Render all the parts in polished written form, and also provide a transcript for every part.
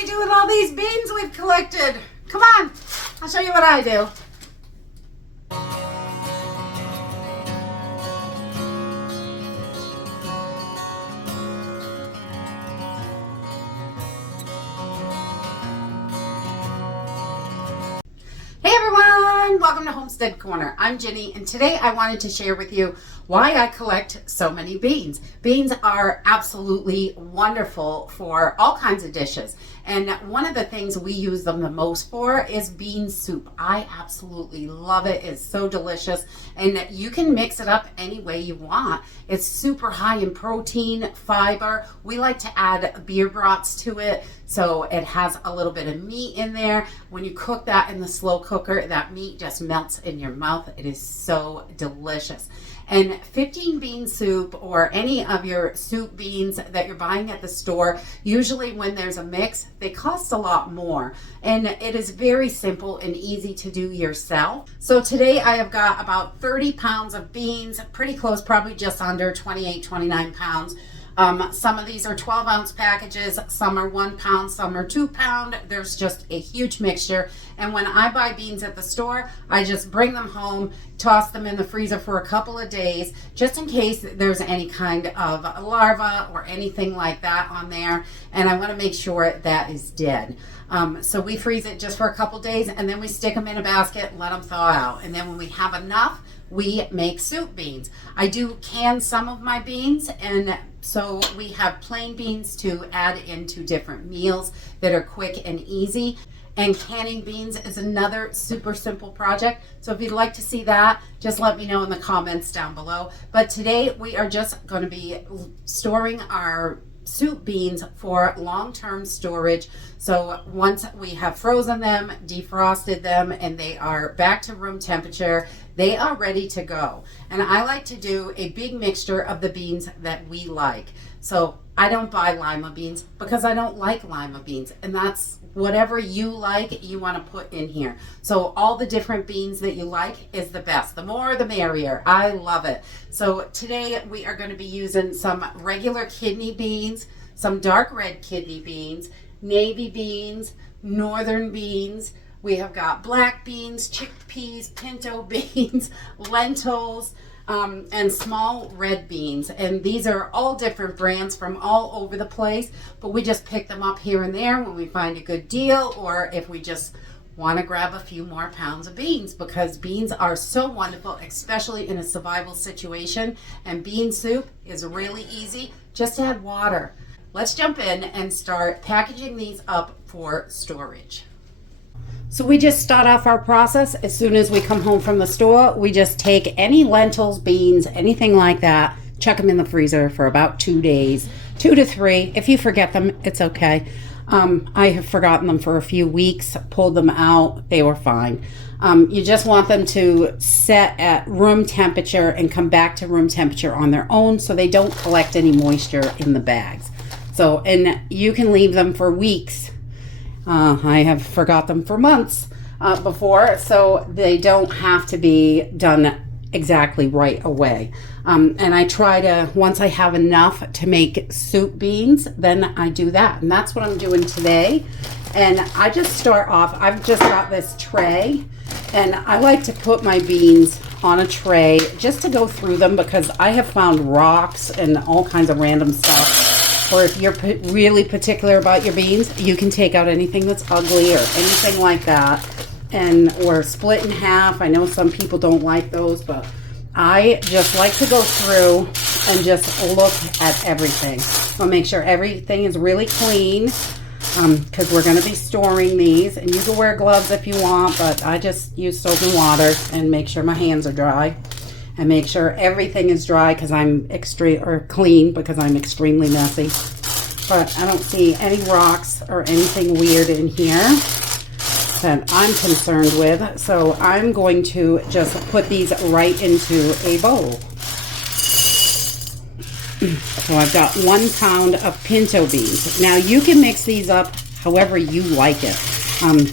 we do with all these beans we've collected? Come on, I'll show you what I do. Hey everyone, welcome to Homestead Corner. I'm Jenny, and today I wanted to share with you why I collect so many beans. Beans are absolutely wonderful for all kinds of dishes, and one of the things we use them the most for is bean soup. I absolutely love it. It's so delicious, and you can mix it up any way you want. It's super high in protein, fiber. We like to add beer brats to it, so it has a little bit of meat in there. When you cook that in the slow cooker, that meat just melts in your mouth. It is so delicious. And 15 bean soup, or any of your soup beans that you're buying at the store, usually when there's a mix, they cost a lot more. And it is very simple and easy to do yourself. So today I have got about 30 pounds of beans, pretty close, probably just under 28, 29 pounds. Some of these are 12-ounce packages, some are 1 pound, some are 2 pound. There's just a huge mixture. And when I buy beans at the store, I just bring them home, toss them in the freezer for a couple of days, just in case there's any kind of larva or anything like that on there. And I want to make sure that is dead. So we freeze it just for a couple days, and then we stick them in a basket, let them thaw out. And then when we have enough, we make soup beans. I do can some of my beans, and so we have plain beans to add into different meals that are quick and easy. And canning beans is another super simple project. So if you'd like to see that, just let me know in the comments down below. But today we are just going to be storing our soup beans for long-term storage. So once we have frozen them, defrosted them, and they are back to room temperature, they are ready to go. And I like to do a big mixture of the beans that we like. So I don't buy lima beans because I don't like lima beans, and that's whatever you like, you want to put in here. So all the different beans that you like is the best. The more the merrier. I love it. So today we are going to be using some regular kidney beans, some dark red kidney beans, navy beans, northern beans. We have got black beans, chickpeas, pinto beans, lentils, and small red beans. And these are all different brands from all over the place, but we just pick them up here and there when we find a good deal, or if we just want to grab a few more pounds of beans, because beans are so wonderful, especially in a survival situation. And bean soup is really easy. Just add water. Let's jump in and start packaging these up for storage. So we just start off our process as soon as we come home from the store. We just take any lentils, beans, anything like that, chuck them in the freezer for about 2 days, 2 to 3. If you forget them, it's okay. I have forgotten them for a few weeks, pulled them out, they were fine. You just want them to set at room temperature and come back to room temperature on their own, so they don't collect any moisture in the bags. So, and you can leave them for weeks. I have forgot them for months before, so they don't have to be done exactly right away. And I try to, once I have enough to make soup beans, then I do that. And that's what I'm doing today. And I just start off, I've just got this tray, and I like to put my beans on a tray just to go through them, because I have found rocks and all kinds of random stuff. Or if you're really particular about your beans, you can take out anything that's ugly or anything like that, or split in half. I know some people don't like those, but I just like to go through and just look at everything. So make sure everything is really clean, because we're going to be storing these. And you can wear gloves if you want, but I just use soap and water and make sure my hands are dry. And make sure everything is dry, because I'm clean, because I'm extremely messy. But I don't see any rocks or anything weird in here that I'm concerned with. So I'm going to just put these right into a bowl. So I've got 1 pound of pinto beans. Now you can mix these up however you like it,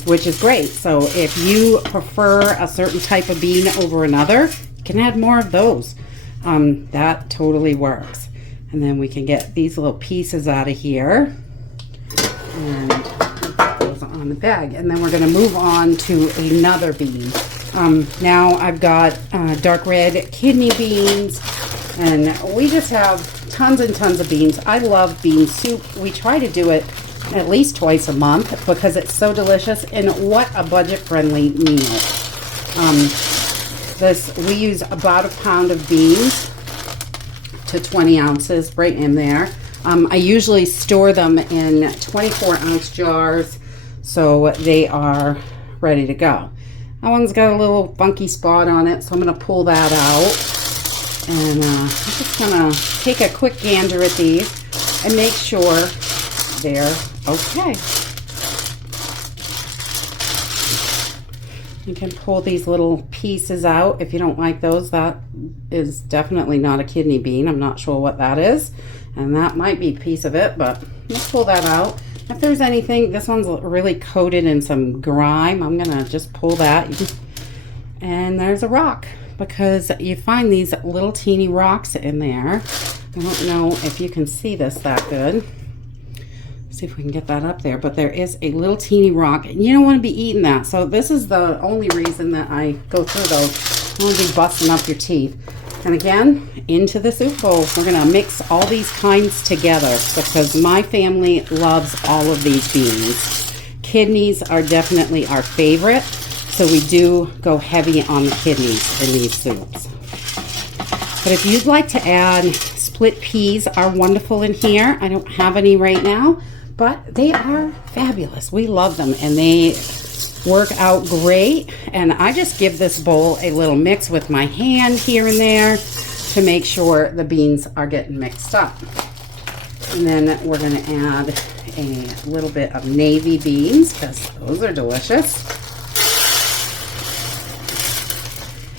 which is great. So if you prefer a certain type of bean over another, can add more of those. That totally works. And then we can get these little pieces out of here, and on the bag. And then we're going to move on to another bean. Now I've got dark red kidney beans, and we just have tons and tons of beans. I love bean soup. We try to do it at least twice a month because it's so delicious, and what a budget-friendly meal. We use about a pound of beans to 20 ounces right in there. I usually store them in 24-ounce jars so they are ready to go. That one's got a little funky spot on it, so I'm going to pull that out. And I'm just going to take a quick gander at these and make sure they're okay. You can pull these little pieces out if you don't like those. That is definitely not a kidney bean. I'm not sure what that is. And that might be a piece of it, but let's pull that out. If there's anything, this one's really coated in some grime. I'm gonna just pull that. And there's a rock, because you find these little teeny rocks in there. I don't know if you can see this that good. See if we can get that up there, but there is a little teeny rock, and you don't want to be eating that. So this is the only reason that I go through those. You don't want to be busting up your teeth. And again, into the soup bowl. We're going to mix all these kinds together because my family loves all of these beans. Kidneys are definitely our favorite, so we do go heavy on the kidneys in these soups. But if you'd like to add, split peas are wonderful in here. I don't have any right now, but they are fabulous. We love them, and they work out great. And I just give this bowl a little mix with my hand here and there to make sure the beans are getting mixed up. And then we're going to add a little bit of navy beans because those are delicious.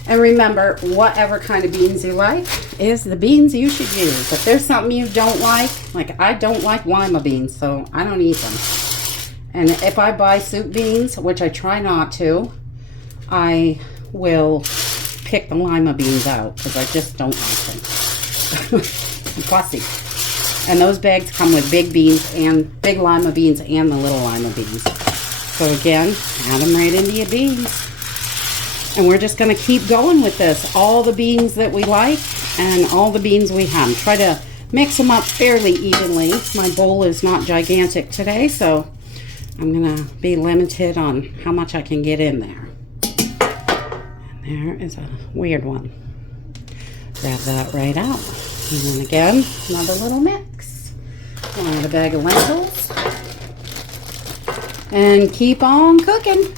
And remember, whatever kind of beans you like is the beans you should use. If there's something you don't like I don't like lima beans, so I don't eat them. And if I buy soup beans, which I try not to, I will pick the lima beans out because I just don't like them. I'm fussy. And those bags come with big beans and big lima beans and the little lima beans. So again, add them right into your beans. And we're just going to keep going with this. All the beans that we like and all the beans we have. Try to mix them up fairly evenly. My bowl is not gigantic today, so I'm going to be limited on how much I can get in there. And there is a weird one. Grab that right out. And then again, another little mix. Add a bag of lentils. And keep on cooking.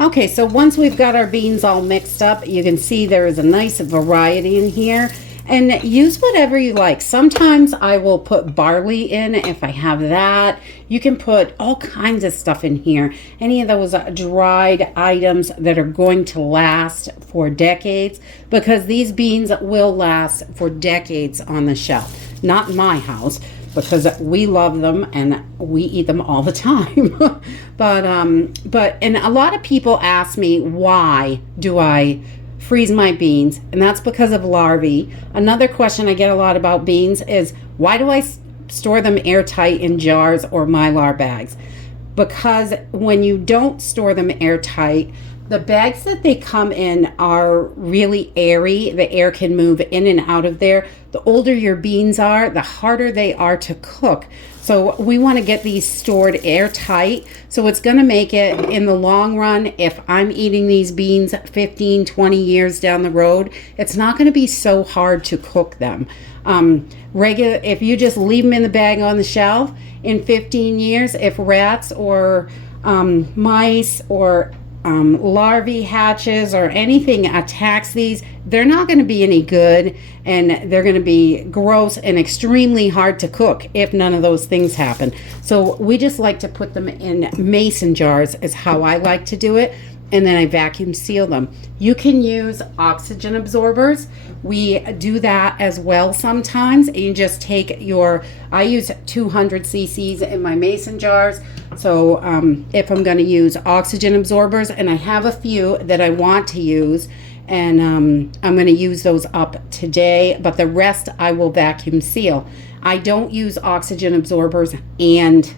Okay, so once we've got our beans all mixed up, you can see there is a nice variety in here. And use whatever you like. Sometimes I will put barley in if I have that. You can put all kinds of stuff in here. Any of those dried items that are going to last for decades, because these beans will last for decades on the shelf. Not in my house, because we love them and we eat them all the time. but and a lot of people ask me, why do I freeze my beans? And that's because of larvae. Another question I get a lot about beans is, why do I store them airtight in jars or Mylar bags? Because when you don't store them airtight, the bags that they come in are really airy. The air can move in and out of there. The older your beans are, the harder they are to cook. So we want to get these stored airtight. So it's going to make it, in the long run, if I'm eating these beans 15, 20 years down the road, it's not going to be so hard to cook them. If you just leave them in the bag on the shelf, in 15 years, if rats or mice or larvae hatches or anything attacks these, they're not going to be any good, and they're going to be gross and extremely hard to cook if none of those things happen. So we just like to put them in mason jars is how I like to do it, and then I vacuum seal them. You can use oxygen absorbers. We do that as well sometimes. You just take I use 200 cc's in my mason jars. So if I'm going to use oxygen absorbers, and I have a few that I want to use, and I'm going to use those up today, but the rest I will vacuum seal. I don't use oxygen absorbers and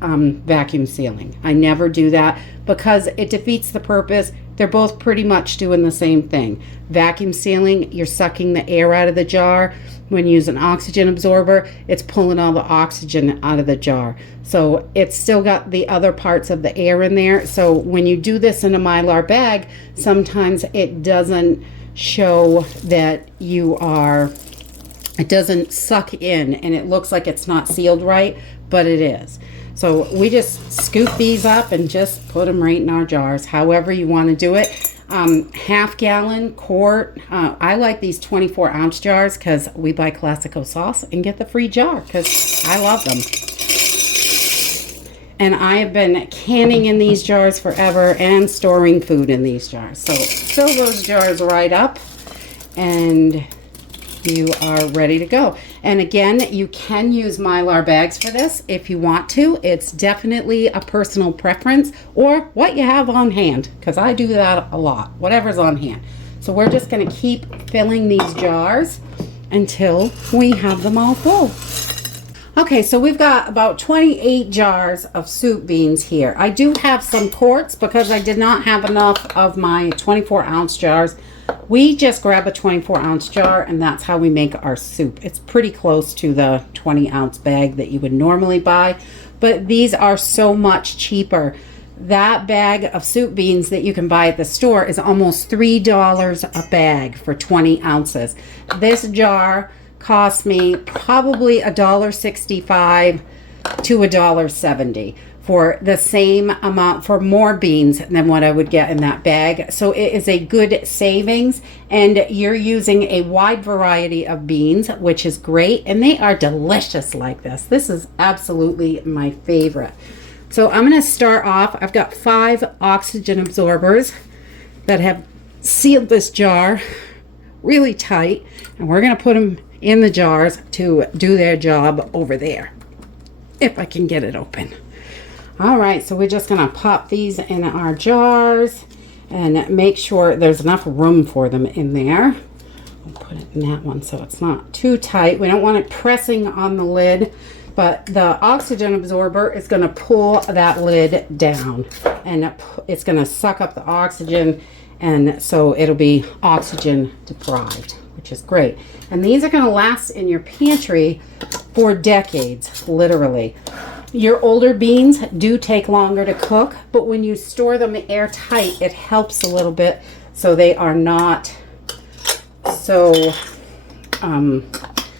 vacuum sealing. I never do that because it defeats the purpose. They're both pretty much doing the same thing. Vacuum sealing, you're sucking the air out of the jar. When you use an oxygen absorber, it's pulling all the oxygen out of the jar. So it's still got the other parts of the air in there. So when you do this in a Mylar bag, sometimes it doesn't show that it doesn't suck in and it looks like it's not sealed right, but it is. So we just scoop these up and just put them right in our jars, however you want to do it. Half gallon, quart. I like these 24-ounce jars because we buy Classico sauce and get the free jar because I love them. And I have been canning in these jars forever and storing food in these jars. So fill those jars right up and you are ready to go. And again, you can use Mylar bags for this if you want to. It's definitely a personal preference or what you have on hand, because I do that a lot, whatever's on hand. So we're just going to keep filling these jars until we have them all full. Okay, so we've got about 28 jars of soup beans here. I do have some quarts because I did not have enough of my 24-ounce jars. We just grab a 24-ounce jar and that's how we make our soup. It's pretty close to the 20-ounce bag that you would normally buy, but these are so much cheaper. That bag of soup beans that you can buy at the store is almost $3 a bag for 20 ounces. This jar cost me probably $1.65 to $1.70 for the same amount, for more beans than what I would get in that bag. So it is a good savings, and you're using a wide variety of beans, which is great, and they are delicious like this. This is absolutely my favorite. So I'm going to start off. I've got 5 oxygen absorbers that have sealed this jar really tight, and we're going to put them in the jars to do their job over there, if I can get it open. All right, so we're just gonna pop these in our jars and make sure there's enough room for them in there. I'll put it in that one so it's not too tight. We don't want it pressing on the lid, but the oxygen absorber is gonna pull that lid down and it's gonna suck up the oxygen, and so it'll be oxygen deprived, which is great. And these are gonna last in your pantry for decades, literally. Your older beans do take longer to cook, but when you store them airtight, it helps a little bit so they are not so,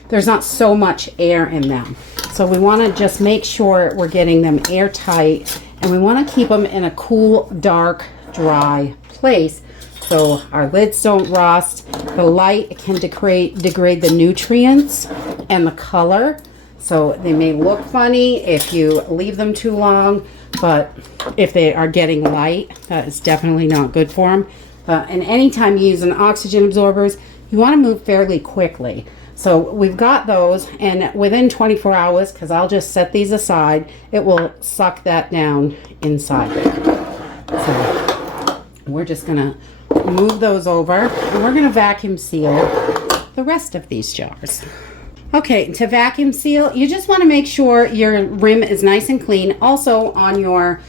there's not so much air in them. So we want to just make sure we're getting them airtight, and we want to keep them in a cool, dark, dry place so our lids don't rust. The light can degrade the nutrients and the color. So they may look funny if you leave them too long, but if they are getting light, that is definitely not good for them. And anytime you use an oxygen absorbers, you want to move fairly quickly. So we've got those, and within 24 hours, because I'll just set these aside, it will suck that down inside there. So we're just going to move those over, and we're going to vacuum seal the rest of these jars. Okay, to vacuum seal, you just want to make sure your rim is nice and clean. Also on your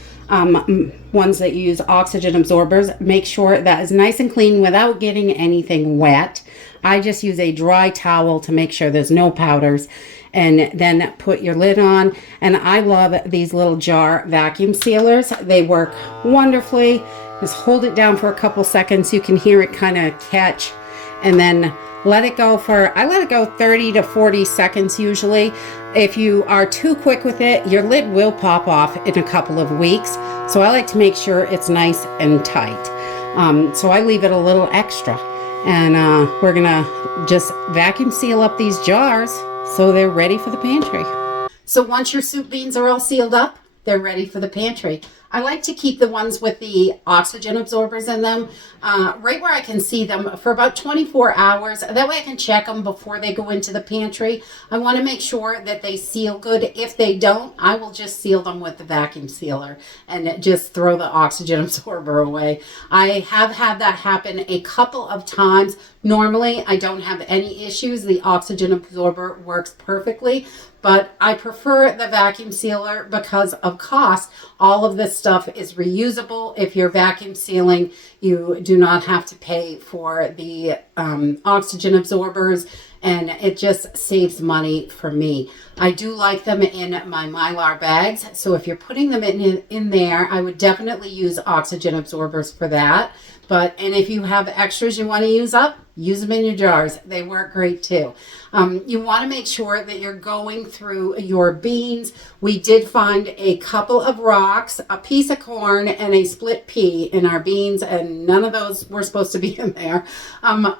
ones that use oxygen absorbers, make sure that is nice and clean without getting anything wet. I just use a dry towel to make sure there's no powders, and then put your lid on. And I love these little jar vacuum sealers. They work wonderfully. Just hold it down for a couple seconds. You can hear it kind of catch, and then let it go for, I let it go 30 to 40 seconds usually. If you are too quick with it, your lid will pop off in a couple of weeks. So I like to make sure it's nice and tight. So I leave it a little extra. And we're gonna just vacuum seal up these jars so they're ready for the pantry. So once your soup beans are all sealed up, they're ready for the pantry. I like to keep the ones with the oxygen absorbers in them right where I can see them for about 24 hours. That way I can check them before they go into the pantry. I want to make sure that they seal good. If they don't, I will just seal them with the vacuum sealer and just throw the oxygen absorber away. I have had that happen a couple of times Normally, I don't have any issues. The oxygen absorber works perfectly, but I prefer the vacuum sealer because of cost. All of this stuff is reusable. If you're vacuum sealing, you do not have to pay for the oxygen absorbers, and it just saves money for me. I do like them in my Mylar bags, so if you're putting them in there, I would definitely use oxygen absorbers for that. And if you have extras you want to use up, use them in your jars. They work great too. You want to make sure that you're going through your beans. We did find a couple of rocks, a piece of corn, and a split pea in our beans, and none of those were supposed to be in there.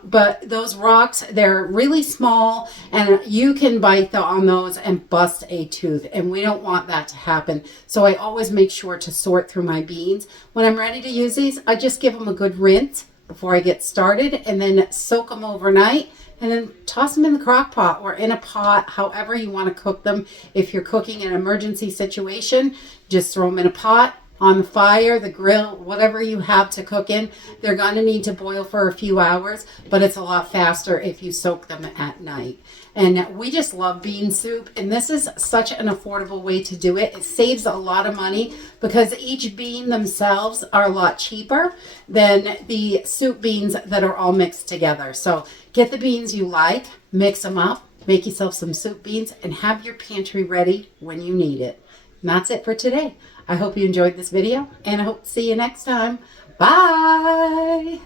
But those rocks, they're really small, and you can bite on those and bust a tooth, and we don't want that to happen. So I always make sure to sort through my beans. When I'm ready to use these, I just give them a good rinse before I get started, and then soak them overnight, and then toss them in the crock pot or in a pot, however you want to cook them. If you're cooking in an emergency situation, just throw them in a pot, on the fire, the grill, whatever you have to cook in. They're going to need to boil for a few hours, but it's a lot faster if you soak them at night. And we just love bean soup, and this is such an affordable way to do it. It saves a lot of money because each bean themselves are a lot cheaper than the soup beans that are all mixed together. So get the beans you like, mix them up, make yourself some soup beans, and have your pantry ready when you need it. And that's it for today. I hope you enjoyed this video, and I hope to see you next time. Bye!